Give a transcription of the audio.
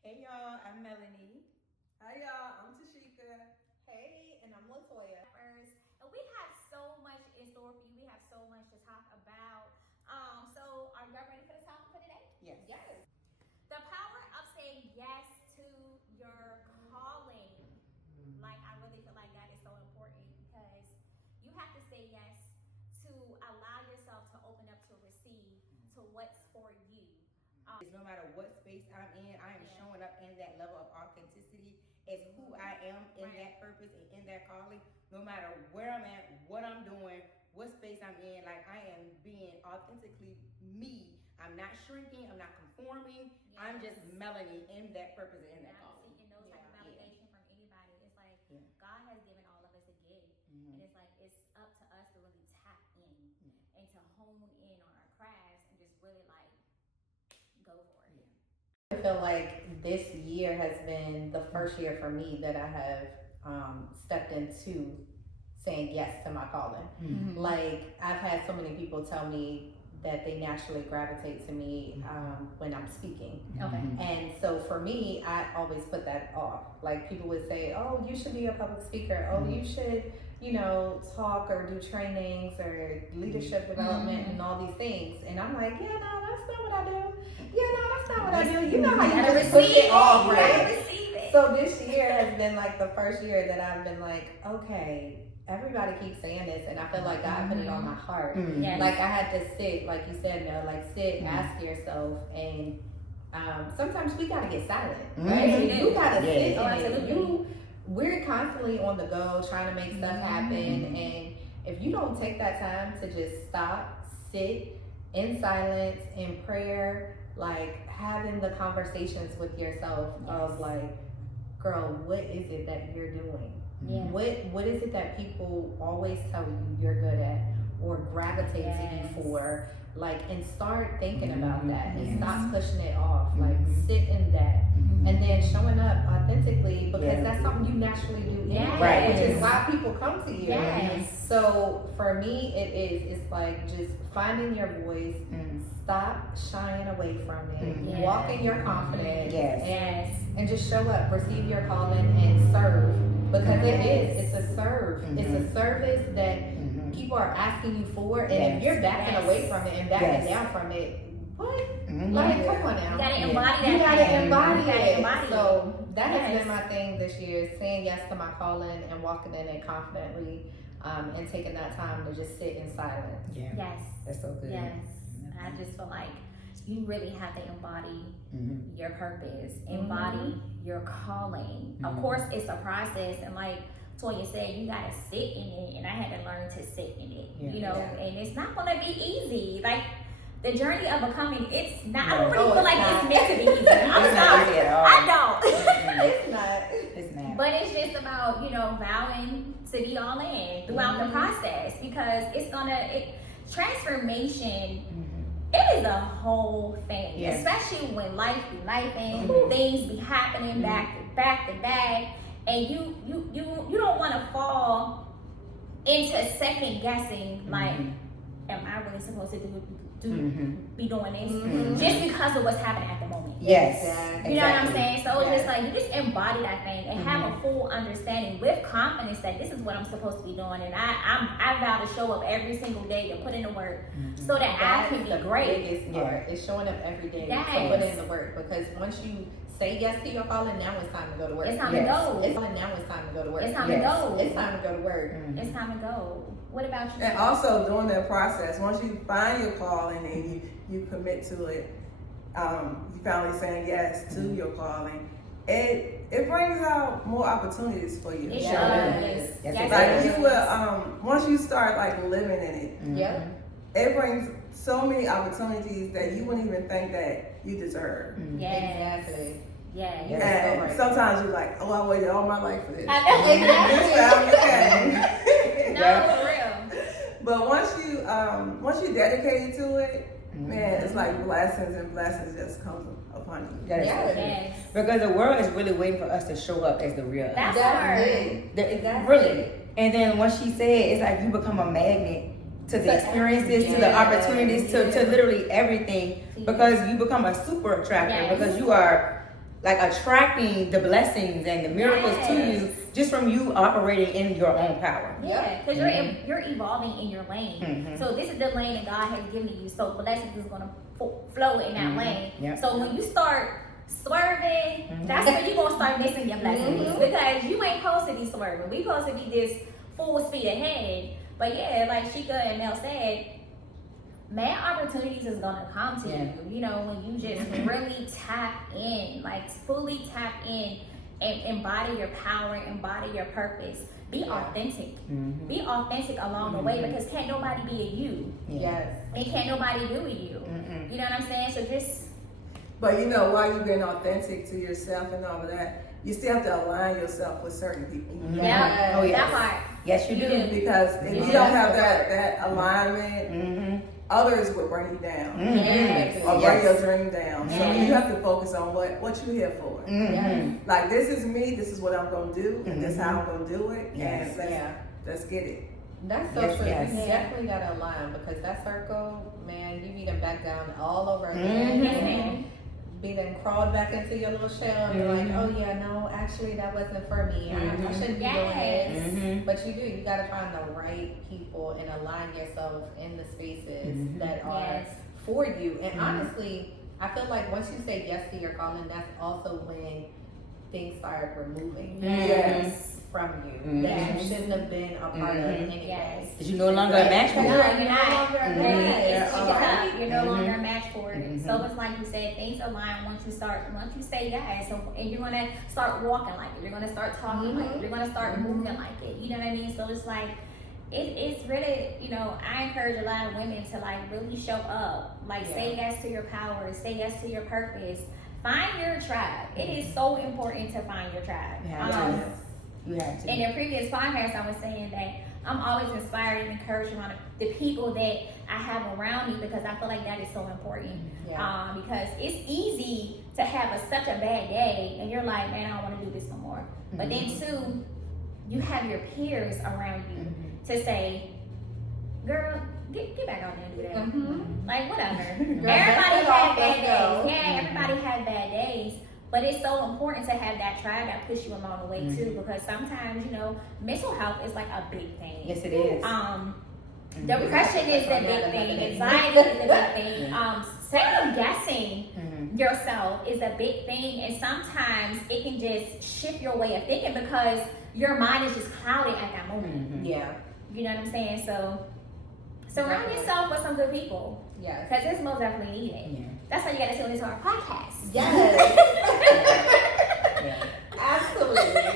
Hey y'all, I'm Melanie. Hi y'all, I'm Tshika. Hey, and I'm Latoya. First, and we have so much in store for you. We have so much to talk about. So are y'all ready for the topic for today? Yes. Yes. The power of saying yes to your calling. Like, I really feel like that is so important because you have to say yes to allow yourself to open up to receive to what's for you. No matter what space I'm in, I am showing up in that level of authenticity as who I am in that purpose and in that calling. No matter where I'm at, what I'm doing, what space I'm in, like I am being authentically me. I'm not shrinking, I'm not conforming. Yes. I'm just Melanie in that purpose and in that calling. Seeking no type of validation from anybody. It's like God has given all of us a gift, and it's like it's up to us to really tap in and to hone in on our crafts and just really like go for it. I feel like this year has been the first year for me that I have stepped into saying yes to my calling. Mm-hmm. Like, I've had so many people tell me that they naturally gravitate to me when I'm speaking. Okay. And so for me, I always put that off. Like, people would say, oh, you should be a public speaker. Oh, you should, talk or do trainings or leadership development and all these things. And I'm like, yeah, no, that's not what I do. Yeah, no, that's not what I do. You know how you just push it off, right? So this year has been like the first year that I've been like, okay, everybody keeps saying this, and I feel like God put it on my heart. Yes. Like I had to sit, like you said, Mel, like sit, ask yourself, and sometimes we gotta get silent, right? You gotta sit in it. We're constantly on the go, trying to make stuff happen, and if you don't take that time to just stop, sit in silence, in prayer, like having the conversations with yourself of like, girl, what is it that you're doing? Yeah. What is it that people always tell you you're good at or gravitate to you for? Like, and start thinking about that and stop pushing it off. Like, sit in that. And then showing up authentically because that's something you naturally do anyway, which is why people come to you. Yes. So for me, it's like just finding your voice, stop shying away from it, walk in your confidence, and just show up, receive your calling, and serve. Because it's a serve. It's a service that people are asking you for, and if you're backing away from it and backing down from it, what? Like, come on now. You gotta embody that. You gotta embody it. So that has been my thing this year, saying yes to my calling and walking in it confidently, and taking that time to just sit in silence. Yeah. Yes. That's so good. Yes. I just feel like you really have to embody your purpose, embody your calling. Of course, it's a process, and like Toya said, you gotta sit in it, and I had to learn to sit in it, and it's not gonna be easy. Like, the journey of becoming, it's not, I don't really feel like it's meant to be easy. I'm sorry, I don't. It's not. But it's just about, vowing to be all in throughout the process, because it's transformation, it is a whole thing, especially when life be life and things be happening back to back, and you don't want to fall into second guessing, like, am I really supposed to be doing this just because of what's happening at the moment? Yes. You know what I'm saying? So it's just like, you just embody that thing and have a full understanding with confidence that this is what I'm supposed to be doing, and I vow to show up every single day to put in the work so that I can be great. Biggest part is showing up every day to put in the work, because once you say yes to your calling, now it's time to go to work. It's time to go. Now it's time to go to work. It's time to go. It's time to go to work. It's time to go. What about you? And also during that process, once you find your calling and you commit to it, you finally saying yes to your calling, it brings out more opportunities for you. It does. Like you will, once you start like living in it, it brings so many opportunities that you wouldn't even think that you deserve. Yes. Exactly. Yeah. And sometimes you're like, oh, I waited all my life for this. I know. This time came. No, for real. But once you dedicated to it, man, it's like blessings and blessings just come upon you. Yes. Because the world is really waiting for us to show up as the real. That's right. Really. And then what she said, it's like you become a magnet to the experiences, to the opportunities, to literally everything, because you become a super attractor, because you are like attracting the blessings and the miracles to you just from you operating in your own power. Yeah, because you're evolving in your lane. So this is the lane that God has given you. So blessings is gonna flow in that lane. Yep. So when you start swerving, that's when you're gonna start missing your blessings because you ain't supposed to be swerving. We supposed to be this full speed ahead. But yeah, like Tshika and Mel said, mad opportunities is gonna come to you. You know, when you just really tap in, like fully tap in and embody your power, embody your purpose. Be authentic. Be authentic along the way because can't nobody be a you. Yes. And can't nobody do a you. You know what I'm saying? So just. But you know, while you've been authentic to yourself and all of that, you still have to align yourself with certain people. Yeah. Oh, yes. That part. Yes, you do. Because if you don't have that alignment, others will bring you down or bring your dream down. So you have to focus on what you're here for. Like, this is me, this is what I'm going to do, and this is how I'm going to do it, and let's get it. That's so true. You definitely got to align because that circle, man, you be them back down all over again. Be then crawled back into your little shell and be like, oh yeah, no, actually that wasn't for me. I shouldn't be doing this. But you do. You got to find the right people and align yourself in the spaces that are for you. And honestly, I feel like once you say yes to your calling, that's also when things start removing from you that you shouldn't have been a part of anyway. Because you're no longer a match for it. You're no longer a match for it. So it's like you said, things align once you say yes, and you're gonna start walking like it. You're gonna start talking like it. You're gonna start moving like it. You know what I mean? So it's like it's really, you know, I encourage a lot of women to like really show up, like say yes to your power, say yes to your purpose. Find your tribe. It is so important to find your tribe. You have to. In the previous podcast, I was saying that I'm always inspired and encouraged around the people that I have around me because I feel like that is so important. Because it's easy to have such a bad day and you're like, man, I don't want to do this no more. But then too, you have your peers around you to say, girl, get back out there and do that. Like, whatever. Everybody had bad days. Yeah, everybody had bad days. But it's so important to have that tribe that push you along the way too, because sometimes, you know, mental health is like a big thing. Yes, it is. Depression is a big thing. Anxiety is a big thing. Second guessing yourself is a big thing, and sometimes it can just shift your way of thinking because your mind is just clouded at that moment. You know what I'm saying? So surround yourself with some good people. Because it's most definitely needed. That's why you got to tune into our podcast. Absolutely.